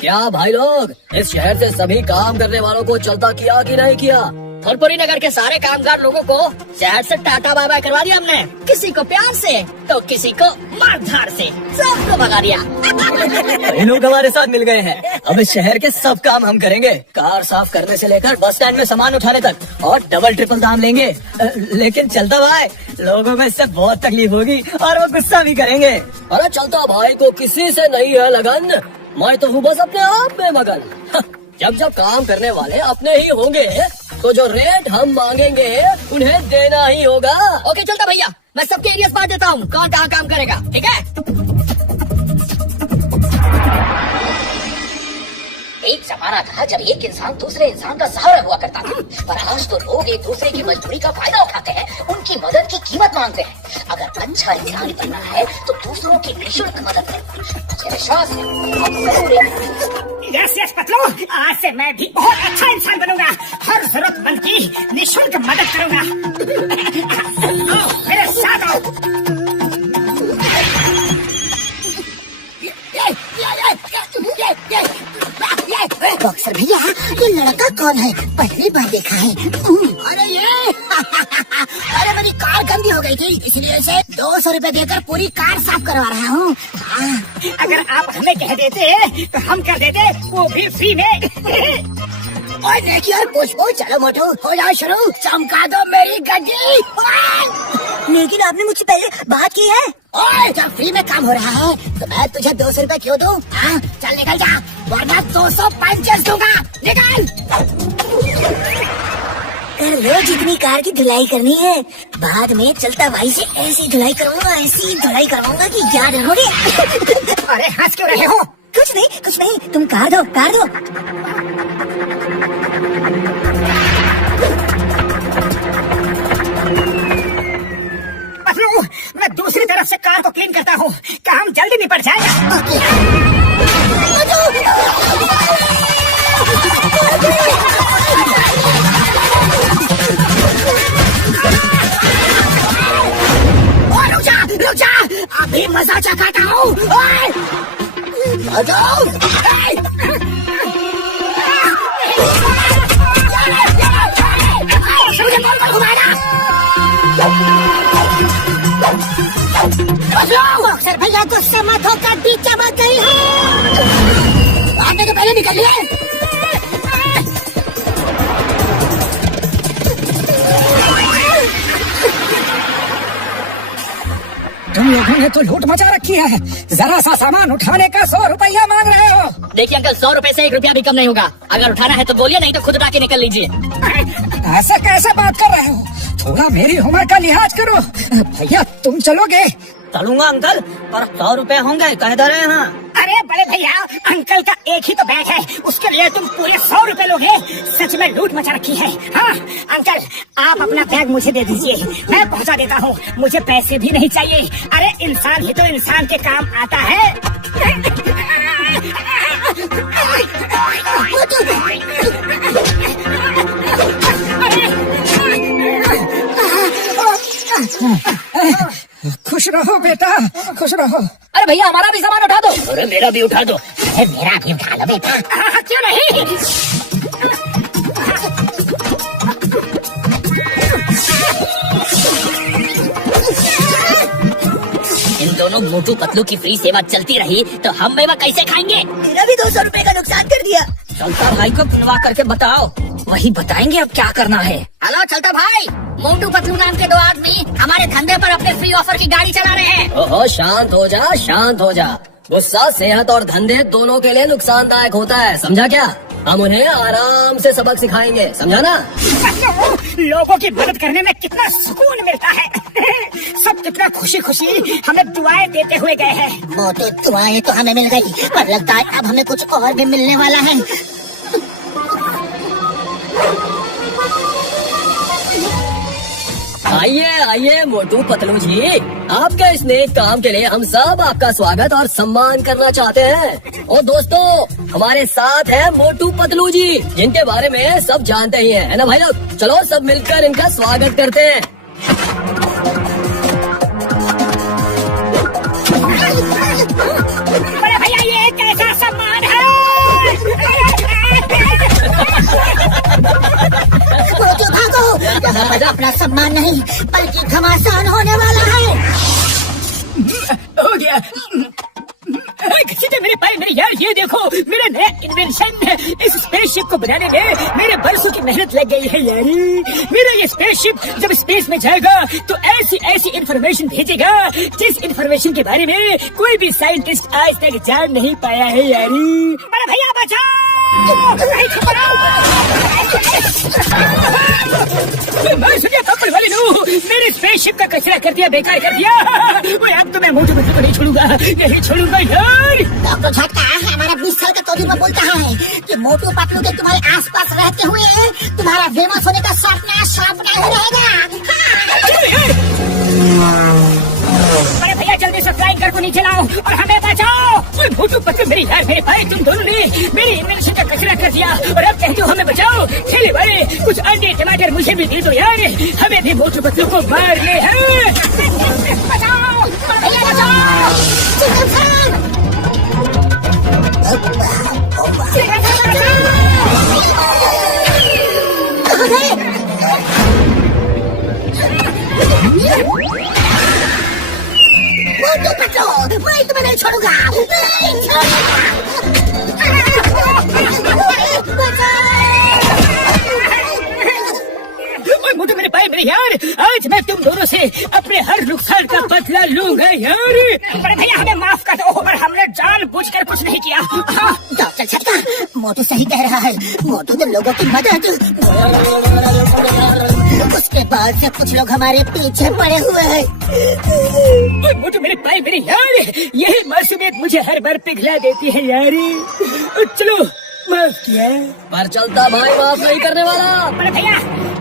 क्या भाई लोग, इस शहर से सभी काम करने वालों को चलता किया कि नहीं किया? फुलपुरी नगर के सारे कामगार लोगों को शहर से टाटा बाय बाय करवा दिया हमने। किसी को प्यार से तो किसी को मारधाड़ से, सबको भगा दिया। ये लोग हमारे साथ मिल गए हैं। अब इस शहर के सब काम हम करेंगे, कार साफ करने से लेकर बस स्टैंड में सामान उठाने तक, और डबल ट्रिपल दाम लेंगे। लेकिन चलता भाई, लोगों को इससे बहुत तकलीफ होगी और वो गुस्सा भी करेंगे। अरे चलता भाई को किसी से नहीं है लगन, मैं तो हूँ बस अपने आप में मगन। जब जब काम करने वाले अपने ही होंगे तो जो रेट हम मांगेंगे उन्हें देना ही होगा। ओके चलता भैया, मैं सबके एरियाज बांट देता हूँ, कौन कहाँ काम करेगा, ठीक है? एक जमाना था जब एक इंसान दूसरे इंसान का सहारा हुआ करता था, पर आज तो लोग एक दूसरे की मजदूरी का फायदा उठाते हैं, उनकी मदद की कीमत मांगते हैं। अगर अच्छा इंसान बनना है तो दूसरों की निःशुल्क मदद करें। मुझे विश्वास है आप जरूर। यस पतलू, आज से मैं भी बहुत अच्छा इंसान बनूंगा, हर जरूरतमंद की निःशुल्क मदद करूंगा। आओ, मेरे साथ आओ। बॉक्सर भैया, ये लड़का कौन है? पहली बार देखा है। अरे ये अरे मेरी कार गंदी हो गई थी, इसलिए इसे 200 रुपए देकर पूरी कार साफ करवा रहा हूँ। अगर आप हमें कह देते तो हम कर देते, वो भी फ्री में। और देखिए यार, पुष्पो चलो मोटू, हो जाओ शुरू, चमका दो मेरी गड्डी। लेकिन आपने मुझसे पहले बात की है। ओए, जब फ्री में काम हो रहा है तो मैं तुझे 200 रुपए क्यों दूं? हाँ, चल निकल जा, वरना 250 दूंगा। निकल। कर लो जितनी कार की धुलाई करनी है, बाद में चलता भाई से ऐसी धुलाई करवाऊंगा, ऐसी धुलाई करवाऊंगा कि याद रहोगे। अरे हंस क्यों रहे हो? कुछ नहीं, तुम कार दो, कार दो। पतलू, मैं दूसरी तरफ से कार को क्लीन करता हूँ, काम जल्दी निपट जाएगा। रुक जा, अभी मजा चखाता हूँ। बॉक्सर भैया गुस्से मत होकर बीच चमक गई है, आने के पहले निकलिए। तुम लोगों ने तो लूट मचा रखी है, जरा सा सामान उठाने का 100 रुपया मांग रहे हो। देखिए अंकल, 100 रुपए से 1 रुपया भी कम नहीं होगा। अगर उठाना है तो बोलिए, नहीं तो खुद उठा के निकल लीजिए। ऐसे कैसे बात कर रहे हो? थोड़ा मेरी उम्र का लिहाज करो। भैया तुम चलोगे? चलूंगा अंकल, पर 100 रुपए होंगे, कह दे रहे हैं। अरे बड़े भैया, अंकल का एक ही तो बैग है, उसके लिए तुम पूरे 100 रुपए लोगे? सच में लूट मचा रखी है। हाँ अंकल, आप अपना बैग मुझे दे दीजिए, मैं पहुंचा देता हूँ, मुझे पैसे भी नहीं चाहिए। अरे इंसान ही तो इंसान के काम आता है। खुश रहो बेटा, खुश रहो। अरे भैया, हमारा भी सामान उठा दो। अरे मेरा भी उठा दो। अरे मेरा भी उठा लो बेटा। क्यों नहीं? इन दोनों मोटू पतलू की फ्री सेवा चलती रही तो हम मेवा कैसे खाएंगे? मेरा भी 200 रुपए का नुकसान कर दिया। चलता भाई को बुलवा करके बताओ, वही बताएंगे अब क्या करना है। हेलो चलता भाई, मोटू पतलू नाम के 2 आदमी हमारे धंधे पर अपने फ्री ऑफर की गाड़ी चला रहे हैं। ओहो, शांत हो जा, शांत हो जा। गुस्सा सेहत और धंधे दोनों के लिए नुकसानदायक होता है, समझा क्या? हम उन्हें आराम से सबक सिखाएंगे, समझा ना? लोगों की मदद करने में कितना सुकून मिलता है। सब कितना खुशी खुशी हमें दुआएं देते हुए गए हैं। मोटे दुआएं तो हमें मिल गई, पर लगता है अब हमें कुछ और भी मिलने वाला है। आइए आइए मोटू पतलू जी, आपके इस नेक काम के लिए हम सब आपका स्वागत और सम्मान करना चाहते हैं। और दोस्तों, हमारे साथ है मोटू पतलू जी, जिनके बारे में सब जानते ही है ना भाई लोग? चलो सब मिलकर इनका स्वागत करते हैं। बड़े भैया, ये कैसा सम्मान है? आज अपना सम्मान नहीं बल्कि घमासान होने वाला है। हो गया। घसीटे मेरे पाए मेरे यार, ये देखो मेरा नया इन्वेंशन। इस स्पेसशिप को बनाने में मेरे बरसों की मेहनत लग गई है यार। मेरा ये स्पेसशिप जब स्पेस में जाएगा तो ऐसी ऐसी इंफॉर्मेशन भेजेगा जिस इंफॉर्मेशन के बारे में कोई भी साइंटिस्ट आज तक जान नहीं पाया है यार। बड़े भैया बचाओ! मैं सुनिए पप्पल वाले नो, मेरे स्पेसशिप का कचरा कर दिया, बेकार कर दिया। ओए अब तो मैं मोटू पतलू को नहीं छोड़ूंगा, नहीं छोड़ूंगा यार। डॉक्टर झटका हमारा 20 साल का तजुर्बा बोलता है कि मोटू पतलू के तुम्हारे आसपास रहते हुए तुम्हारा फेमस होने का सपना ही रहेगा। बड़े भैया जल्दी से फ्लाइंग कर को नीचे लाओ और हमें बचाओ। मोटू पतलू मेरी यार, मेरे भाई, तुम दोनों ने मेरी इन्वेंशन का कचरा कर दिया और अब कहते हो हमें बचाओ। ठेले वाले कुछ अंडे टमाटर मुझे भी दे दो यार, हमें भी मोटू पतलू को मारने हैं। बचाओ भैया बचाओ। मोटू पतलू मैं तुम्हें नहीं छोड़ूंगा, नहीं ओए मोटू मेरे भाई मेरे यार, आज मैं तुम दोनों से अपने हर नुकसान का बदला लूंगा यार। बड़े भैया हमें माफ कर दो, पर हमने जानबूझकर कुछ नहीं किया। हाँ। डॉक्टर छक्का मोटू सही कह रहा है। मोटू तो लोगों की मदद, उसके बाद से कुछ लोग हमारे पीछे पड़े हुए हैं। मोटू मेरे भाई मेरे यार, यही मासूमियत मुझे हर बार पिघला देती है यार। चलो माफ किया, पर चलता भाई माफ नहीं करने वाला। बड़े भैया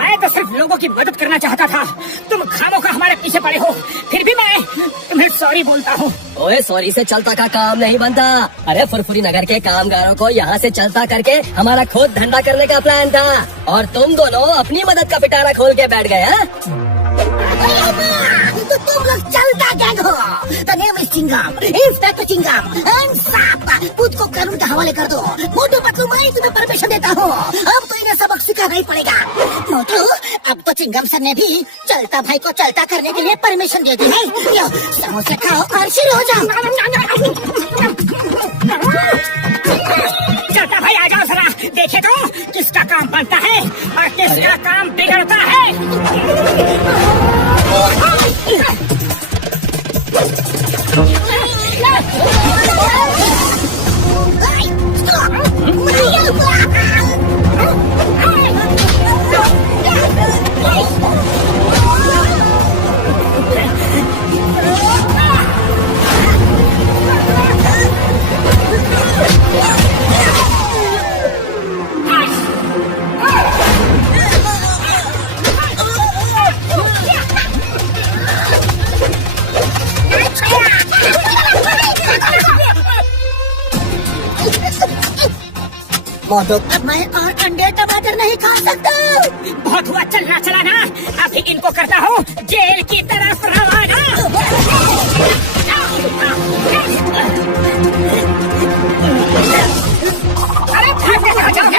मैं तो सिर्फ लोगों की मदद करना चाहता था, तुम खामोखा हमारे पीछे पड़े हो, फिर भी मैं तुम्हें सॉरी बोलता हूँ। ओए सॉरी से चलता का काम नहीं बनता। अरे फुरफुरी नगर के कामगारों को यहाँ से चलता करके हमारा खुद धंधा करने का प्लान था और तुम दोनों अपनी मदद का पिटारा खोल के बैठ गए। तो तुम लोग चलता गैंग हो। The name is Chingum, inspector Chingum, and साप। खुद को कानून के हवाले कर दो। मोटू पतलू मैं तुम्हें परमिशन देता हूँ, अब तो इन्हें सबक सिखाना ही पड़ेगा। मोटू अब तो चिंगम सर ने भी चलता भाई को चलता करने के लिए परमिशन दे दी है। लो समोसे खाओ और शुरू हो जाओ। चलता भाई आ जाओ जरा, देखे तो किसका काम बनता है और किसका काम बिगड़ता है। मोटू अब मैं और अंडे टमाटर नहीं खा सकता। बहुत हुआ चलना चलाना, अभी इनको करता हूँ जेल की तरफ रवाना। अरे भागने कहाँ जाओगे?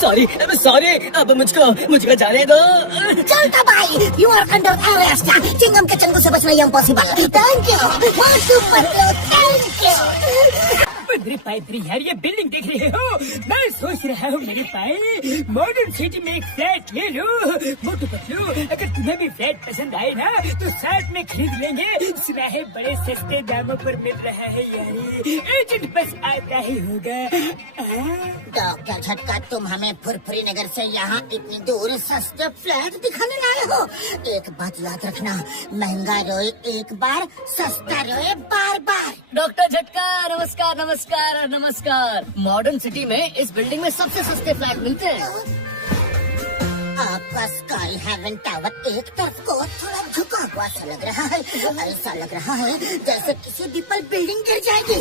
सॉरी सॉरी, अब मुझको जाने दो। चलता भाई you are under arrest. Chingum के चंगू से बचना impossible. Thank you Motu Patlu, thank you. मेरे भाई मेरी यार, ये बिल्डिंग देख रहे हो, मैं सोच रहा हूँ मेरे भाई मॉडर्न सिटी में एक फ्लैट ले लो। मोटू पतलू अगर तुम्हें भी फ्लैट पसंद आए ना तो साथ में खरीद लेंगे, सुना है बड़े सस्ते दामों पर मिल रहा है यार, एजेंट बस आता ही होगा। डॉक्टर झटका तुम हमें फुरफुरी नगर से यहाँ इतनी दूर सस्ते फ्लैट दिखाने लाए हो। एक बात याद रखना, महंगा रोए एक बार, सस्ता रोए बार बार। डॉक्टर झटका नमस्कार नमस्कार नमस्कार। मॉडर्न सिटी में इस बिल्डिंग में सबसे सस्ते फ्लैट मिलते हैं। आपका स्काई हेवन टावर एक तरफ को थोड़ा झुका हुआ सा लग रहा है। ऐसा लग रहा है जैसे किसी डिपल बिल्डिंग गिर जाएगी।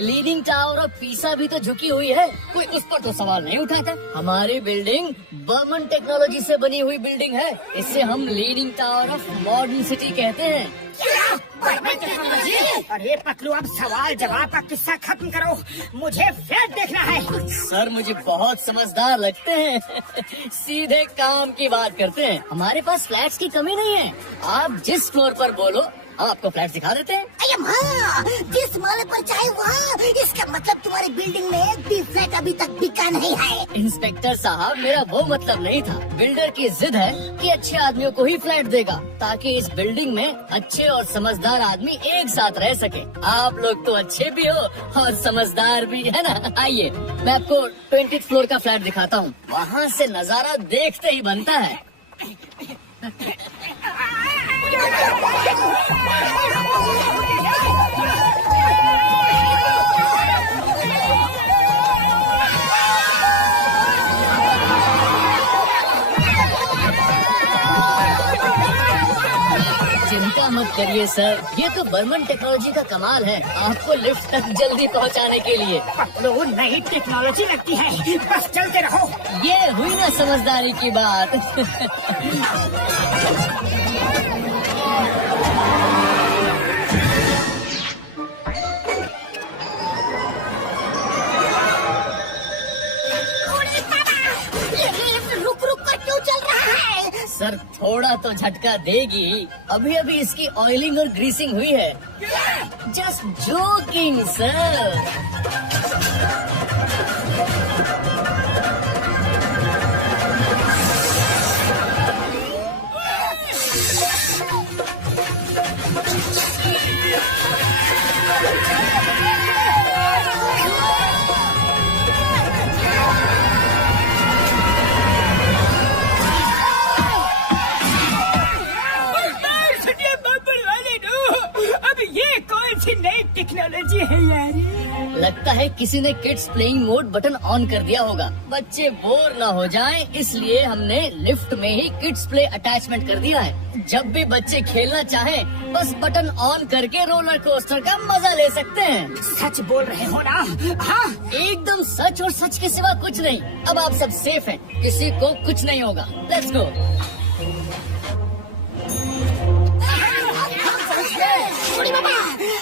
लीनिंग टावर ऑफ पीसा भी तो झुकी हुई है, कोई उस पर तो सवाल नहीं उठाता। हमारी बिल्डिंग बर्मन टेक्नोलॉजी से बनी हुई बिल्डिंग है, इसे हम leaning tower of modern city कहते हैं। क्या? बर्मन टेक्नोलॉजी? अरे पतलू, अब सवाल जवाब का किस्सा खत्म करो, मुझे फ्लैट देखना है। सर मुझे बहुत समझदार लगते हैं। सीधे काम की बात करते हैं। हमारे पास फ्लैट्स की कमी नहीं है, आप जिस फ्लोर पर बोलो आपको फ्लैट दिखा देते हैं। अय्या माँ, जिस माले पर चाहे वहाँ। इसका मतलब तुम्हारी बिल्डिंग में एक भी फ्लैट अभी तक बिका नहीं है। इंस्पेक्टर साहब, मेरा वो मतलब नहीं था। बिल्डर की जिद है कि अच्छे आदमियों को ही फ्लैट देगा, ताकि इस बिल्डिंग में अच्छे और समझदार आदमी एक साथ रह सके। आप लोग तो अच्छे भी हो और समझदार भी, है ना? आइए मैं आपको 20th फ्लोर का फ्लैट दिखाता हूँ। वहाँ से नजारा देखते ही बनता है। चिंता मत करिए सर, ये तो बर्मन टेक्नोलॉजी का कमाल है, आपको लिफ्ट तक जल्दी पहुंचाने के लिए। पतलू, नई टेक्नोलॉजी लगती है, बस चलते रहो। ये हुई ना समझदारी की बात। रुक रुक कर क्यों चल रहा है? सर थोड़ा तो झटका देगी, अभी अभी इसकी ऑयलिंग और ग्रीसिंग हुई है। Just joking sir. अब ये कौन सी नई टेक्नोलॉजी है यार? लगता है किसी ने kids playing mode button on कर दिया होगा। बच्चे बोर ना हो जाएं, इसलिए हमने लिफ्ट में ही किड्स प्ले अटैचमेंट कर दिया है। जब भी बच्चे खेलना चाहें, बस बटन ऑन करके रोलर कोस्टर का मजा ले सकते हैं। सच बोल रहे हो ना? हाँ, एकदम सच, और सच के सिवा कुछ नहीं। अब आप सब सेफ हैं, किसी को कुछ नहीं होगा। Let's go. बाबा,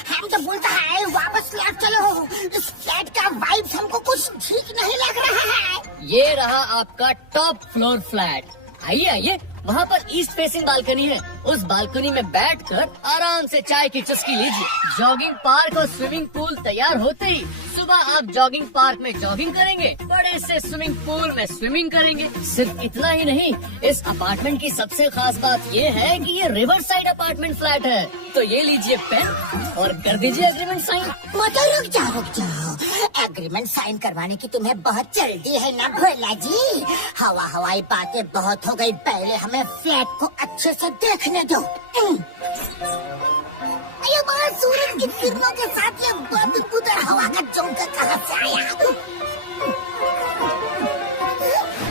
हम तो बोलता है वापस फ्लैट चलो। इस फ्लैट का वाइब्स हमको कुछ ठीक नहीं लग रहा है। ये रहा आपका टॉप फ्लोर फ्लैट। आइए आइए, वहाँ पर ईस्ट फेसिंग बालकनी है। उस बालकनी में बैठकर आराम से चाय की चुस्की लीजिए। जॉगिंग पार्क और स्विमिंग पूल तैयार होते ही सुबह आप जॉगिंग पार्क में जॉगिंग करेंगे, बड़े से स्विमिंग पूल में स्विमिंग करेंगे। सिर्फ इतना ही नहीं, इस अपार्टमेंट की सबसे खास बात ये है कि ये रिवर साइड अपार्टमेंट फ्लैट है। तो ये लीजिए पेन और कर दीजिए एग्रीमेंट साइन। मतलब रुक जाओ। एग्रीमेंट साइन करवाने की तुम्हें बहुत जल्दी है ना भोला जी? हवाई बातें बहुत हो गई, पहले हमें फ्लैट को अच्छे से देखने दो। ये बात सूरज की किरणों के साथ ये बदबूदार हवा का झोंका कहाँ से आया?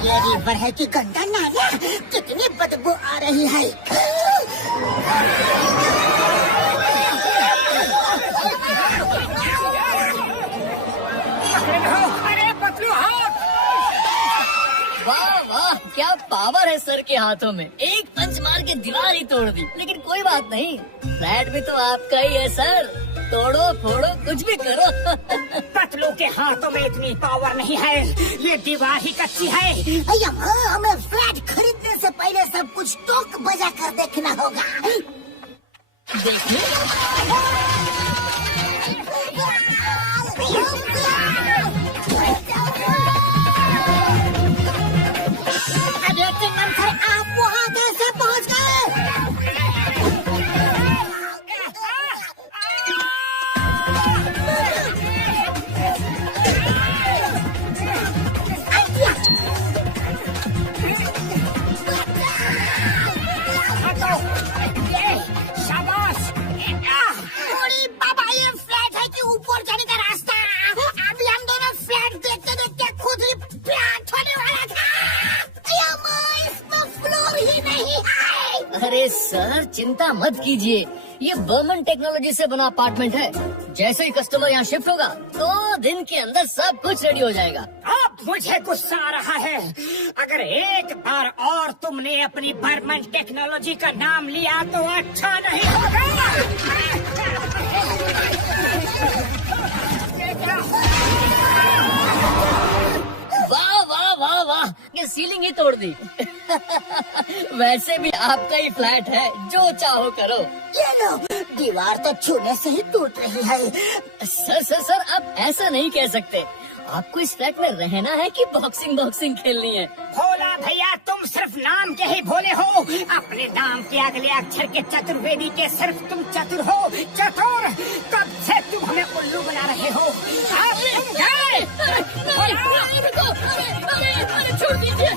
ये रिवर है कि गंगा नाला? कितनी बदबू आ रही है। अरे पतलू, वाह वाह, क्या पावर है सर के हाथों में। एक पंच मार के दीवार ही तोड़ दी। लेकिन कोई बात नहीं, फ्लैट भी तो आपका ही है सर, तोड़ो फोड़ो कुछ भी करो। पतलू के हाथों में इतनी पावर नहीं है, ये दीवार ही कच्ची है। अय्या, हमें फ्लैट खरीदने से पहले सब कुछ टोक बजा कर देखना होगा। देखिए आप वहाँ कैसे पहुँच गए? शाबाश। बाबा, ये फ्लैट है कि ऊपर जाने का रास्ता? अभी हम दोनों फ्लैट देखते देखते खुद ही फ्लैट होने वाला था। इसमें फ्लोर ही नहीं है। अरे सर चिंता मत कीजिए, ये बर्मन टेक्नोलॉजी से बना अपार्टमेंट है। जैसे ही कस्टमर यहाँ शिफ्ट होगा 2 दिन के अंदर सब कुछ रेडी हो जाएगा। अब मुझे गुस्सा आ रहा है। अगर एक बार और तुमने अपनी बर्मन टेक्नोलॉजी का नाम लिया तो अच्छा नहीं होगा। वाह वाह वाह वाह, ये सीलिंग ही तोड़ दी। वैसे भी आपका ही फ्लैट है, जो चाहो करो। ये लो, दीवार तो छूने से ही टूट रही है। सर आप ऐसा नहीं कह सकते। आपको इस फ्लैट में रहना है कि बॉक्सिंग खेलनी है? भोला भैया, तुम सिर्फ नाम के ही भोले हो। अपने नाम के अगले अक्षर के चतुर्वेदी के सिर्फ तुम चतुर हो। चतुर, कब से तुम हमें उल्लू बना रहे हो? अब तुम गए। छोड़ दीजिए।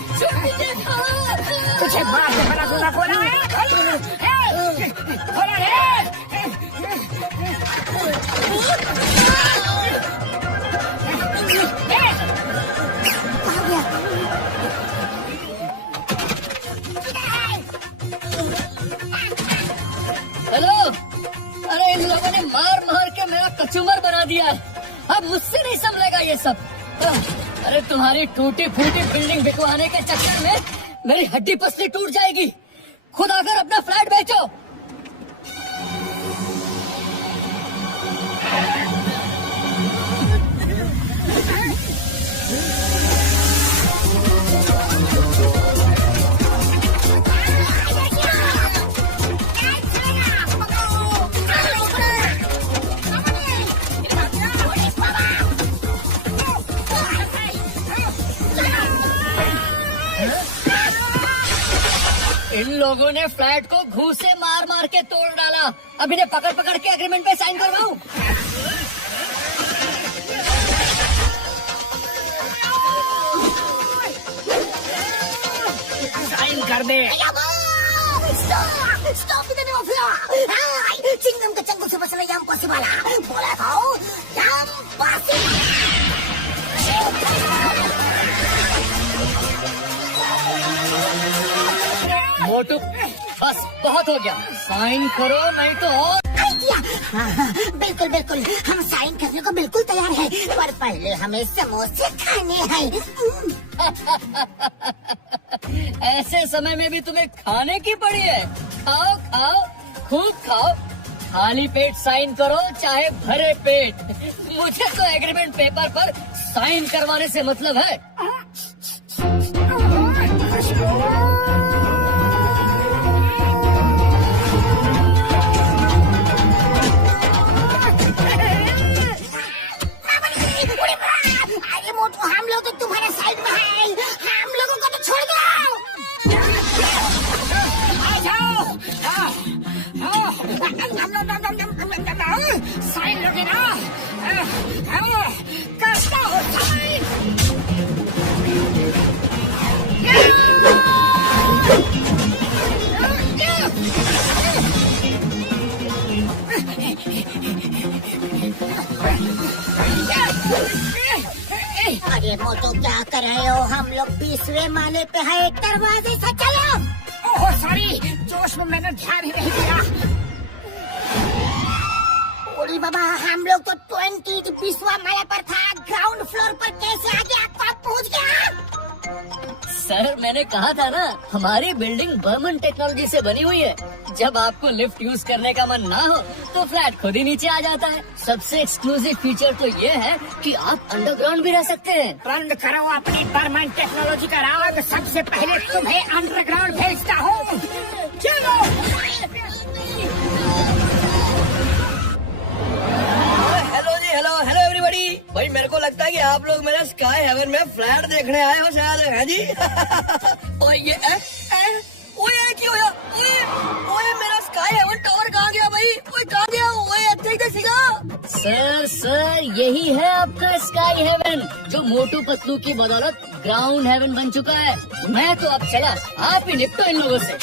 तुझे मारने वाला भोला भोला भोला रे। हेलो, अरे इन लोगों ने मार के मेरा कचूमर बना दिया है। अब मुझसे नहीं संभलेगा ये सब। अरे तुम्हारी टूटी फूटी बिल्डिंग बिकवाने के चक्कर में मेरी हड्डी पसली टूट जाएगी। खुद आकर अपना फ्लैट बेचो। इन लोगों ने फ्लैट को घूंसे मार के तोड़ डाला। अब इन्हें पकड़ के एग्रीमेंट पे साइन करवाऊं? साइन कर दे। Stop with the new floor. Hai, cingam ke canggu sebesar yang possible. Boleh kau? Yang मोटू, बस बहुत हो गया। साइन करो नहीं तो और। बिल्कुल बिल्कुल, हम साइन करने को बिल्कुल तैयार है, पर पहले हमें समोसे खाने हैं। ऐसे समय में भी तुम्हें खाने की पड़ी है? खाओ खूब खाओ। खाली पेट साइन करो चाहे भरे पेट। मुझे तो एग्रीमेंट पेपर पर साइन करवाने से मतलब है। अरे मोटू, हम लोग तो तुम्हारे साइड में हैं। हम लोगों को तो छोड़ दो। आ जाओ। साइन लोगे ना? करता हो साइन। अरे मोटू, क्या कर रहे हो? हम लोग 20वें माले पे है, दरवाजे से चलो। ओह सॉरी, जोश में मैंने ध्यान ही नहीं दिया। ओरी बाबा, हम लोग तो 20वां माले पर था। ग्राउंड फ्लोर पर कैसे आ गया? कब पहुंच गया? सर, मैंने कहा था ना, हमारी बिल्डिंग बर्मन टेक्नोलॉजी से बनी हुई है। जब आपको लिफ्ट यूज करने का मन ना हो तो फ्लैट खुद ही नीचे आ जाता है। सबसे एक्सक्लूसिव फीचर तो ये है कि आप अंडरग्राउंड भी रह सकते हैं। बंद करो अपनी बर्मन टेक्नोलॉजी का राग। सबसे पहले तुम्हें अंडरग्राउंड भेजता हूँ। चलो। Hello everybody. भाई, मेरे को लगता है कि आप लोग मेरे स्काई हेवन में फ्लैट देखने आए हो शायद, है जी? और ये ओए क्या होया? ओए मेरा स्काई हेवन टावर कहाँ गया भाई? ओए कहाँ गया? ओए देख सीधा। सर यही है आपका स्काई हेवन, जो मोटू पतलू की बदौलत ग्राउंड हेवन बन चुका है। मैं तो अब चला, आप ही निपटो इन लोगों से।